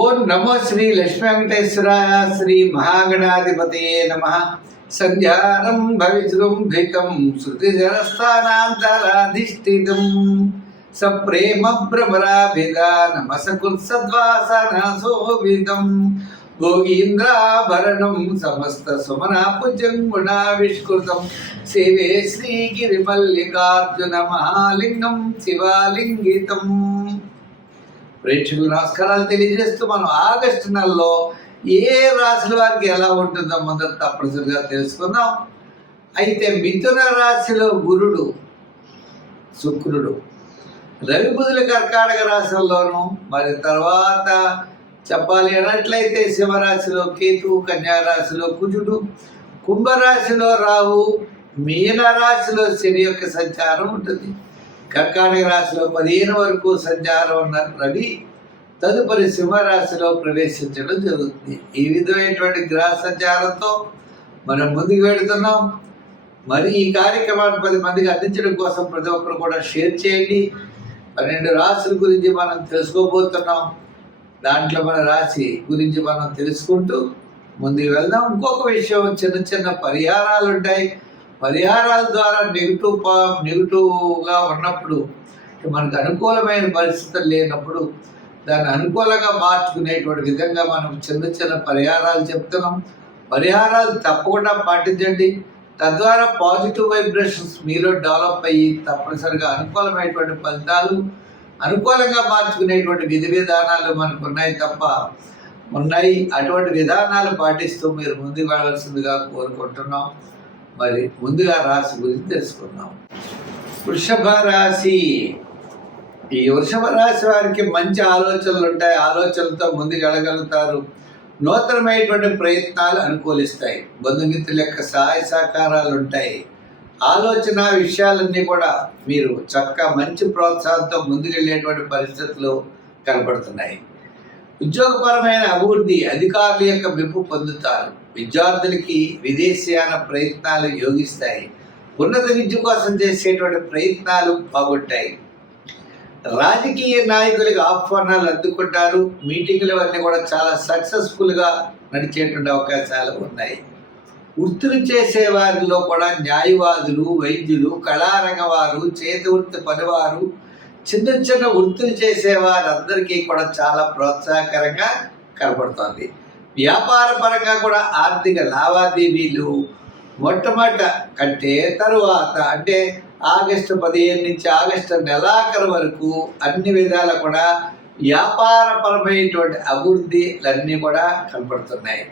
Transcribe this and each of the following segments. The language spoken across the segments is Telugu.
ఓం నమో శ్రీ లక్ష్మీ వెంకటేశ్వరాయ శ్రీ మహాగణాధిపతయే నమః. సంధ్యారం భవిజృంభికం శృతిజరస్థానాంతరాధిష్ఠితం సప్రేమ భ్రమరాభిధానమసకృత్సద్వాసనశోభితం భోగీంద్రాభరణం సమస్త సుమనాపుజం గుణావిష్కృతం సేవే శ్రీగిరిమల్లికార్జున మహాలింగం శివాలింగితం. ప్రేక్షకులు నమస్కారాలు తెలియజేస్తూ మనం ఆగస్టు నెలలో ఏ రాశుల వారికి ఎలా ఉంటుందో మొదట తప్పనిసరిగా తెలుసుకుందాం. అయితే మిథున రాశిలో గురుడు, శుక్రుడు, రవి బుధుల కర్కాటక రాశుల్లోనూ, మరి తర్వాత చెప్పాలి అన్నట్లయితే సింహరాశిలో కేతువు, కన్యా రాశిలో కుజుడు, కుంభరాశిలో రాహు, మీన రాశిలో శని యొక్క సంచారం ఉంటుంది. కర్కాటక రాశిలో 15 వరకు సంచారం ఉన్న రవి తదుపరి సింహరాశిలో ప్రవేశించడం జరుగుతుంది. ఈ విధమైనటువంటి గ్రహ సంచారంతో మనం ముందుకు వెళుతున్నాం. మరి ఈ కార్యక్రమాన్ని 10 మందికి అందించడం కోసం ప్రతి ఒక్కరు కూడా షేర్ చేయండి. 12 రాశుల గురించి మనం తెలుసుకోబోతున్నాం. దాంట్లో మన రాశి గురించి మనం తెలుసుకుంటూ ముందుకు వెళ్దాం. ఇంకొక విషయం, చిన్న చిన్న పరిహారాలు ఉంటాయి. పరిహారాల ద్వారా నెగిటివ్గా ఉన్నప్పుడు, మనకు అనుకూలమైన పరిస్థితులు లేనప్పుడు దాన్ని అనుకూలంగా మార్చుకునేటువంటి విధంగా మనం చిన్న చిన్న పరిహారాలు చెప్తున్నాం. పరిహారాలు తప్పకుండా పాటించండి. తద్వారా పాజిటివ్ వైబ్రేషన్స్ మీలో డెవలప్ అయ్యి తప్పనిసరిగా అనుకూలమైనటువంటి ఫలితాలు, అనుకూలంగా మార్చుకునేటువంటి విధి విధానాలు మనకు ఉన్నాయి. అటువంటి విధానాలు పాటిస్తూ మీరు ముందుకు వెళ్ళాల్సిందిగా కోరుకుంటున్నాం. మరి ముందుగా రాశి గురించి తెలుసుకుందాం. వృషభ రాశి. ఈ వృషభ రాశి వారికి మంచి ఆలోచనలు ఉంటాయి. ఆలోచనలతో ముందుకు వెళ్ళగలుగుతారు. నూతనమైనటువంటి ప్రయత్నాలు అనుకూలిస్తాయి. బంధుమిత్రుల యొక్క సహాయ సహకారాలు ఉంటాయి. ఆలోచన విషయాలన్నీ కూడా మీరు చక్కగా మంచి ప్రోత్సాహంతో ముందుకెళ్ళేటువంటి పరిస్థితులు కనపడుతున్నాయి. ఉద్యోగపరమైన అభివృద్ధి, అధికారుల యొక్క మెప్పు పొందుతారు. విద్యార్థులకి విదేశీయాన ప్రయత్నాలు యోగిస్తాయి. ఉన్నత విద్య కోసం చేసేటువంటి ప్రయత్నాలు బాగుంటాయి. రాజకీయ నాయకులకు ఆహ్వానాలు అందుకుంటారు. మీటింగులు అన్నీ కూడా చాలా సక్సెస్ఫుల్గా నడిచేటువంటి అవకాశాలు ఉన్నాయి. వృత్తులు చేసే వారిలో కూడా న్యాయవాదులు, వైద్యులు, కళారంగవారు, చేతి వృత్తి పనివారు, చిన్న చిన్న వృత్తులు చేసే వారందరికీ కూడా చాలా ప్రోత్సాహకరంగా కనబడుతుంది. వ్యాపార పరంగా కూడా ఆర్థిక లావాదేవీలు మొట్టమొదట కంటే తరువాత, అంటే ఆగస్టు 15 నుంచి ఆగస్టు నెలాఖరు వరకు అన్ని విధాలు కూడా వ్యాపారపరమైనటువంటి అభివృద్ధిలన్నీ కూడా కనపడుతున్నాయి.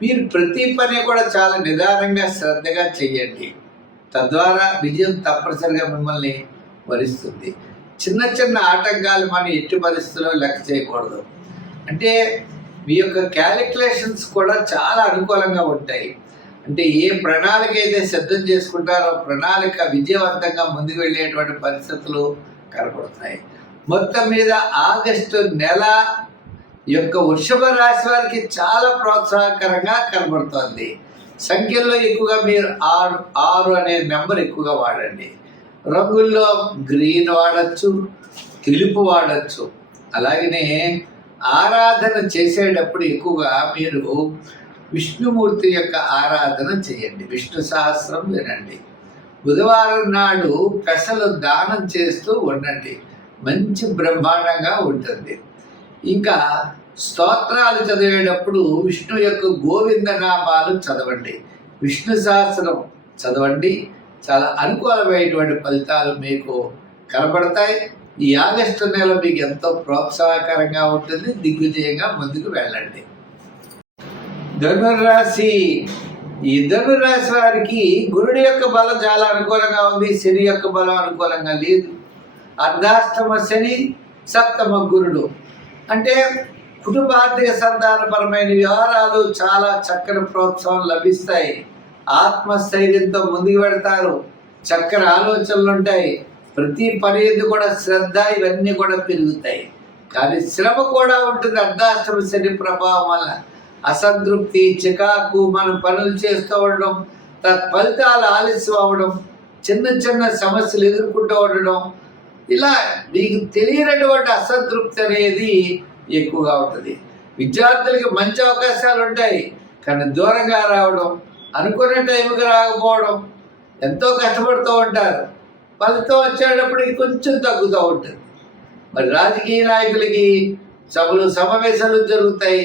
మీరు ప్రతి పని కూడా చాలా నిదానంగా శ్రద్ధగా చేయండి. తద్వారా విజయం తప్పనిసరిగా మిమ్మల్ని వరిస్తుంది. చిన్న చిన్న ఆటంకాలు మనం ఎట్టి పరిస్థితుల్లో లెక్క చేయకూడదు. అంటే మీ యొక్క క్యాలిక్యులేషన్స్ కూడా చాలా అనుకూలంగా ఉంటాయి. అంటే ఏ ప్రణాళిక అయితే సిద్ధం చేసుకుంటారో ప్రణాళిక విజయవంతంగా ముందుకు వెళ్ళేటువంటి పరిస్థితులు కనపడుతున్నాయి. మొత్తం మీద ఆగస్టు నెల యొక్క వృషభ రాశి వారికి చాలా ప్రోత్సాహకరంగా కనబడుతుంది. సంఖ్యల్లో ఎక్కువగా మీరు 6 అనే నెంబర్ ఎక్కువగా వాడండి. రంగుల్లో గ్రీన్ వాడచ్చు, తెలుపు వాడచ్చు. అలాగనే ఆరాధన చేసేటప్పుడు ఎక్కువగా మీరు విష్ణుమూర్తి యొక్క ఆరాధన చేయండి. విష్ణు సహస్రం వినండి. బుధవారం నాడు పెసలు దానం చేస్తూ ఉండండి. మంచి బ్రహ్మాండంగా ఉంటుంది. ఇంకా స్తోత్రాలు చదివేటప్పుడు విష్ణు యొక్క గోవింద నామాలు చదవండి. విష్ణు సహస్రం చదవండి. చాలా అనుకూలమైనటువంటి ఫలితాలు మీకు కనబడతాయి. ఈ ఆగస్టు నెల మీకు ఎంతో ప్రోత్సాహకరంగా ఉంటుంది. దిగ్విజయంగా ముందుకు వెళ్ళండి. ధనుర్రాశి. ఈ ధనుర్రాశి వారికి గురుడి యొక్క బలం చాలా అనుకూలంగా ఉంది. శని యొక్క బలం అనుకూలంగా లేదు. అర్ధాష్టమ శని, సప్తమ గురుడు. అంటే కుటుంబార్థిక సంతానపరమైన వ్యవహారాలు చాలా చక్కని ప్రోత్సాహం లభిస్తాయి. ఆత్మస్థైర్యంతో ముందుకు పెడతారు. చక్కని ఆలోచనలు ఉంటాయి. ప్రతి పని కూడా శ్రద్ధ ఇవన్నీ కూడా పెరుగుతాయి. కానీ శ్రమ కూడా ఉంటుంది. అర్ధాష్టమ శని ప్రభావం వల్ల అసంతృప్తి, చికాకు, మనం పనులు చేస్తూ ఉండడం, తత్ఫలితాలు ఆలస్యం అవ్వడం, చిన్న చిన్న సమస్యలు ఎదుర్కొంటూ ఉండడం, ఇలా మీకు తెలియనటువంటి అసంతృప్తి అనేది ఎక్కువగా ఉంటుంది. విద్యార్థులకి మంచి అవకాశాలు ఉంటాయి, కానీ దూరంగా రావడం, అనుకునే టైంకి రాకపోవడం, ఎంతో కష్టపడుతూ ఉంటారు. ఫలితం వచ్చేటప్పటికి కొంచెం తగ్గుతూ ఉంటుంది. మరి రాజకీయ నాయకులకి సభలు సమావేశాలు జరుగుతాయి,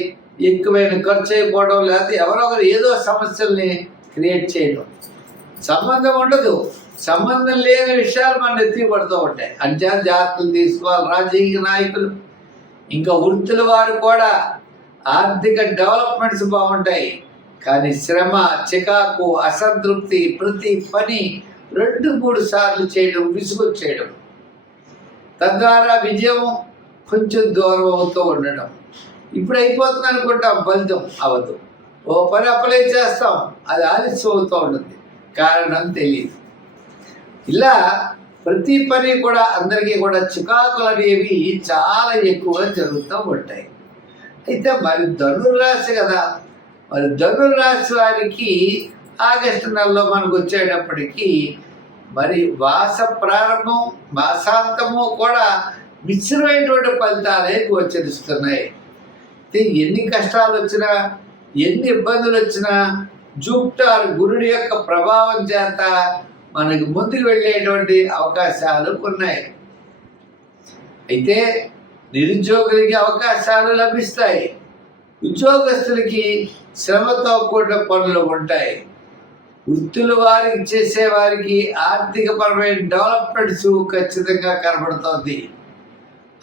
ఎక్కువైన ఖర్చు అయిపోవడం, లేకపోతే ఎవరో ఒకరు ఏదో సమస్యల్ని క్రియేట్ చేయడం, సంబంధం ఉండదు. సంబంధం లేని విషయాలు మన ఎత్తి పడుతూ ఉంటాయి. అంచనా జాగ్రత్తలు తీసుకోవాలి రాజకీయ నాయకులు. ఇంకా వృత్తుల వారు కూడా ఆర్థిక డెవలప్మెంట్స్ బాగుంటాయి, కానీ శ్రమ, చికాకు, అసంతృప్తి, ప్రతి పని 2-3 సార్లు చేయడం, విసుగొచ్చేయడం, తద్వారా విజయం కొంచెం దూరం అవుతూ ఉండడం. ఇప్పుడు అయిపోతుంది అనుకుంటాం, ఫలితం అవ్వదు. ఓ పని అప్లై చేస్తాం, అది ఆలస్యం అవుతూ ఉంటుంది, కారణం తెలియదు. ఇలా ప్రతి పని కూడా అందరికీ కూడా చికాకులు అనేవి చాలా ఎక్కువగా జరుగుతూ ఉంటాయి. అయితే మరి ధనుర్రాశి కదా, మరి ధనుర్రాశి వారికి ఆగస్టు నెలలో మనకు వచ్చేటప్పటికీ మరి మాస ప్రారంభం, మాసాంతము కూడా మిశ్రమైనటువంటి ఫలితాలే గోచరిస్తున్నాయి. ఎన్ని కష్టాలు వచ్చినా, ఎన్ని ఇబ్బందులు వచ్చినా జూపిటర్ గురుడి యొక్క ప్రభావం చేత మనకి ముందుకు వెళ్ళేటువంటి అవకాశాలు ఉన్నాయి. అయితే నిరుద్యోగులకి అవకాశాలు లభిస్తాయి, ఉద్యోగస్తులకి శ్రమతో కూడిన పనులు ఉంటాయి, వృత్తుల వారికి చేసేవారికి ఆర్థికపరమైన డెవలప్మెంట్స్ ఖచ్చితంగా కనబడుతోంది.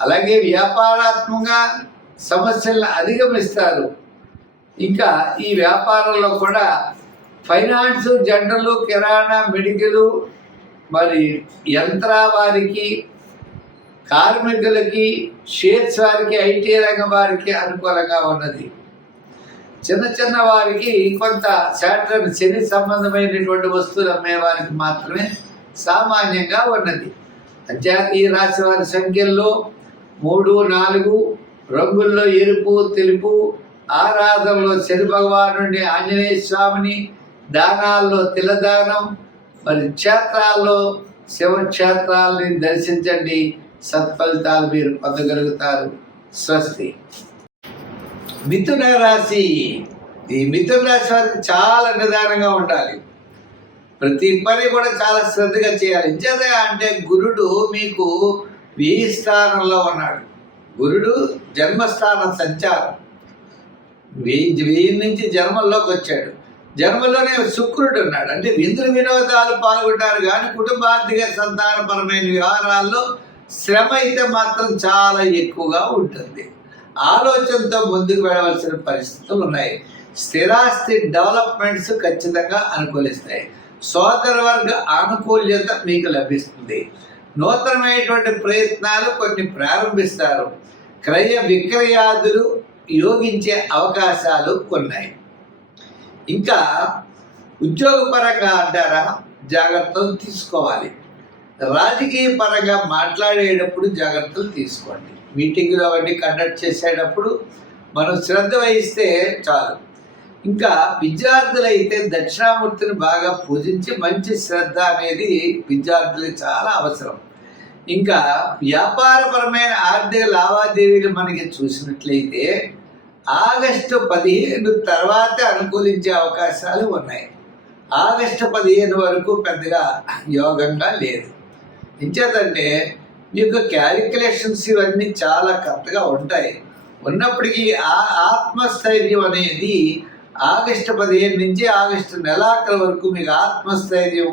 అలాగే వ్యాపారాత్మకంగా సమస్యలను అధిగమిస్తారు. ఇంకా ఈ వ్యాపారంలో కూడా ఫైనాన్స్, జనరల్, కిరాణా, మెడికల్, మరి యంత్ర వారికి, కార్మికులకి, షేర్స్ వారికి, ఐటీ రంగం వారికి అనుకూలంగా ఉన్నది. చిన్న చిన్న వారికి కొంత శాటర్న్, శని సంబంధమైనటువంటి వస్తువులు అమ్మే వారికి మాత్రమే సామాన్యంగా ఉన్నది. అంచేత ఈ రాశి వారి సంఖ్యల్లో 3, 4, రంగుల్లో ఎరుపు, తెలుపు, ఆరాధనలో శని భగవానుడిని, ఆంజనేయ స్వామిని, దానాల్లో తిలదానం, మరి క్షేత్రాల్లో శివక్షేత్రాలని దర్శించండి, సత్ఫలితాలు మీరు పొందగలుగుతారు. స్వస్తి. మిథున రాశి. ఈ మిథున రాశి వారికి చాలా నిదానంగా ఉండాలి, ప్రతి పని కూడా చాలా శ్రద్ధగా చేయాలి. ఇంచేతగా అంటే గురుడు మీకు 1000 స్థానంలో ఉన్నాడు. గురుడు జన్మస్థానం సంచారం, 1000 నుంచి జన్మల్లోకి వచ్చాడు. జన్మలోనే శుక్రుడు ఉన్నాడు. అంటే విందు వినోదాలు పాల్గొంటారు, కానీ కుటుంబార్థిక సంతానపరమైన వ్యవహారాల్లో శ్రమ అయితే మాత్రం చాలా ఎక్కువగా ఉంటుంది. ఆలోచనతో ముందుకు వెళ్ళవలసిన పరిస్థితులు ఉన్నాయి. స్థిరాస్తి డెవలప్మెంట్స్ ఖచ్చితంగా అనుకూలిస్తాయి. సోదర వర్గ ఆనుకూల్యత మీకు లభిస్తుంది. నూతనమైనటువంటి ప్రయత్నాలు కొన్ని ప్రారంభిస్తారు. క్రయ విక్రయాదులు యోగించే అవకాశాలు ఉన్నాయి. ఇంకా ఉద్యోగపరంగా అంటారా, జాగ్రత్తలు తీసుకోవాలి. రాజకీయ పరంగా మాట్లాడేటప్పుడు జాగ్రత్తలు తీసుకోండి. మీటింగులు అవన్నీ కండక్ట్ చేసేటప్పుడు మనం శ్రద్ధ వహిస్తే చాలు. ఇంకా విద్యార్థులైతే దక్షిణామూర్తిని బాగా పూజించి మంచి శ్రద్ధ అనేది విద్యార్థులకు చాలా అవసరం. ఇంకా వ్యాపారపరమైన ఆర్థిక లావాదేవీలు మనకి చూసినట్లయితే ఆగస్టు 15 తర్వాతే అనుకూలించే అవకాశాలు ఉన్నాయి. ఆగస్టు 15 వరకు పెద్దగా యోగంగా లేదు. ఇంచేతంటే మీకు క్యాలిక్యులేషన్స్ ఇవన్నీ చాలా కరెక్ట్గా ఉంటాయి. ఉన్నప్పటికీ ఆ ఆత్మస్థైర్యం అనేది ఆగస్టు 15 నుంచి ఆగస్టు నెలాఖరు వరకు మీకు ఆత్మస్థైర్యం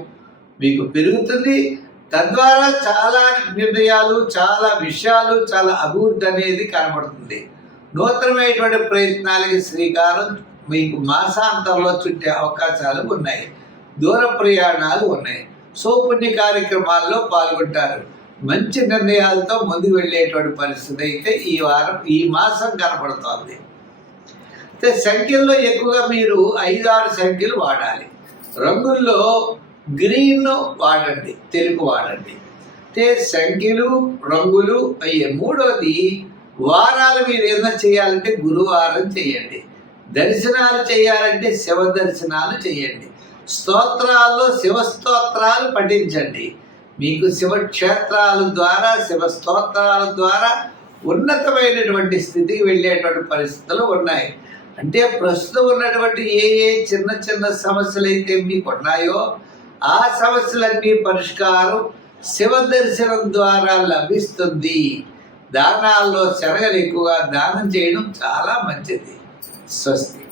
మీకు పెరుగుతుంది. తద్వారా చాలా నిర్ణయాలు, చాలా విషయాలు, చాలా అభివృద్ధి అనేది కనబడుతుంది. నూతనమైనటువంటి ప్రయత్నాలకి శ్రీకారం మీకు మాసాంతంలో చుట్టే అవకాశాలు ఉన్నాయి. దూర ప్రయాణాలు ఉన్నాయి. సౌపుణ్య కార్యక్రమాల్లో పాల్గొంటారు. మంచి నిర్ణయాలతో ముందుకు వెళ్ళేటువంటి పరిస్థితి అయితే ఈ మాసం కనపడుతోంది. అయితే సంఖ్యల్లో ఎక్కువగా మీరు 5-6 సంఖ్యలు వాడాలి. రంగుల్లో గ్రీన్ వాడండి, తెలుపు వాడండి. అంటే సంఖ్యలు, రంగులు అయ్యే. మూడోది వారాలు మీరు ఏదైనా చేయాలంటే గురువారం చేయండి. దర్శనాలు చేయాలంటే శివ దర్శనాలు చేయండి. స్తోత్రాల్లో శివ స్తోత్రాలు పఠించండి. మీకు శివక్షేత్రాల ద్వారా, శివ స్తోత్రాల ద్వారా ఉన్నతమైనటువంటి స్థితికి వెళ్ళేటువంటి పరిస్థితులు ఉన్నాయి. అంటే ప్రస్తుతం ఉన్నటువంటి ఏ ఏ చిన్న చిన్న సమస్యలు అయితే మీకు ఉన్నాయో ఆ సమస్యలన్నీ పరిష్కారం శివ దర్శనం ద్వారా లభిస్తుంది. దానాల్లో శనగలు ఎక్కువగా దానం చేయడం చాలా మంచిది. స్వస్తి.